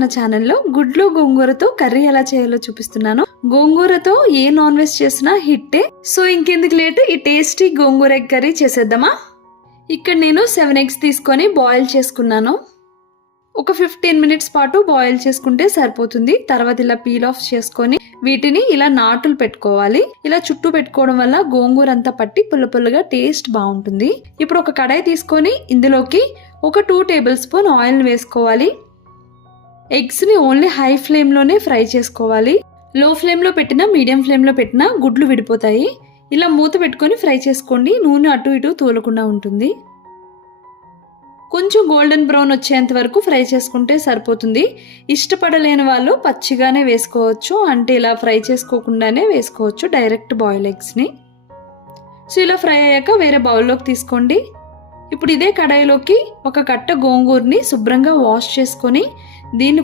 మన ఛానల్లో గుడ్లు గోంగూరతో కర్రీ ఎలా చేయాలో చూపిస్తున్నాను. గోంగూరతో ఏ నాన్ వెజ్ చేసినా హిట్టే. సో ఇంకెందుకు లేట్, ఈ టేస్టీ గోంగూర ఎగ్ కర్రీ చేసేద్దామా. ఇక్కడ నేను 7 eggs తీసుకొని బాయిల్ చేసుకున్నాను. ఒక 15 minutes పాటు బాయిల్ చేసుకుంటే సరిపోతుంది. తర్వాత ఇలా పీల్ ఆఫ్ చేసుకొని వీటిని ఇలా నాటులు పెట్టుకోవాలి. ఇలా చుట్టూ పెట్టుకోవడం వల్ల గోంగూర అంతా పట్టి పుల్ల పుల్లగా టేస్ట్ బాగుంటుంది. ఇప్పుడు ఒక కడాయి తీసుకొని ఇందులోకి ఒక 2 tablespoon ఆయిల్ వేసుకోవాలి. ఎగ్స్ని ఓన్లీ హై ఫ్లేమ్లోనే ఫ్రై చేసుకోవాలి. లో ఫ్లేమ్లో పెట్టినా మీడియం ఫ్లేమ్లో పెట్టినా గుడ్లు విడిపోతాయి. ఇలా మూత పెట్టుకొని ఫ్రై చేసుకోండి. నూనె అటు ఇటు తూలకుండా ఉంటుంది. కొంచెం గోల్డెన్ బ్రౌన్ వచ్చేంత వరకు ఫ్రై చేసుకుంటే సరిపోతుంది. ఇష్టపడలేని వాళ్ళు పచ్చిగానే వేసుకోవచ్చు, అంటే ఇలా ఫ్రై చేసుకోకుండానే వేసుకోవచ్చు డైరెక్ట్ బాయిల్ ఎగ్స్ని. సో ఇలా ఫ్రై అయ్యాక వేరే బౌల్లోకి తీసుకోండి. ఇప్పుడు ఇదే కడాయిలోకి ఒక కట్ట గోంగూరని శుభ్రంగా వాష్ చేసుకొని దీన్ని